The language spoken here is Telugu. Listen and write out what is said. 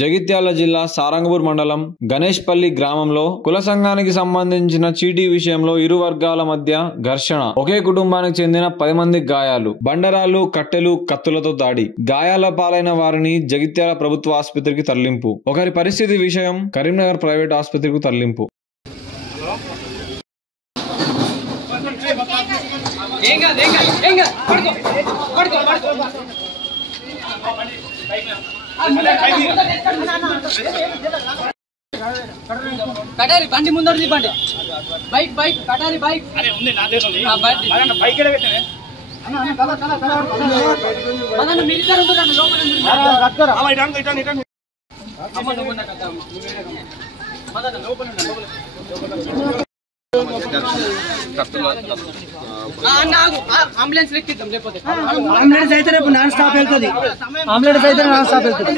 జగిత్యాల జిల్లా సారంగపూర్ మండలం గణేష్పల్లి గ్రామంలో కుల సంఘానికి సంబంధించిన చీటీ విషయంలో ఇరు వర్గాల మధ్య ఘర్షణ. ఒకే కుటుంబానికి చెందిన 10 మందికి గాయాలు. బండరాళ్లు, కట్టెలు, కత్తులతో దాడి. గాయాల పాలైన వారిని జగిత్యాల ప్రభుత్వ ఆసుపత్రికి తరలింపు. ఒకరి పరిస్థితి విషయం కరీంనగర్ ప్రైవేట్ ఆసుపత్రికి తరలింపు. కటారి బండి ముందర దింపండి. బైక్ బైక్ కటారి బైక్ అరే ఉంది నా దగ్గర ఉంది. ఆ బైక్ ఎక్కడ పెట్టనే అన్న అన్న కల కల కల మదన మిలిటరీ ఉంటదండి లోపల ఉంది. ఆ ఇటాన్ ఇటాన్ ఇటాన్ అమ్మ లోపల కట్ట మదన లోపల లోపల అన్న అంబులెన్స్ ఎక్కిద్దాం లేకపోతే అంబులెన్స్ అయితే రేపు నాన్ స్టాప్ వెళ్తుంది. అంబులెన్స్ అయితే నాన్ స్టాప్ వెళ్తుంది.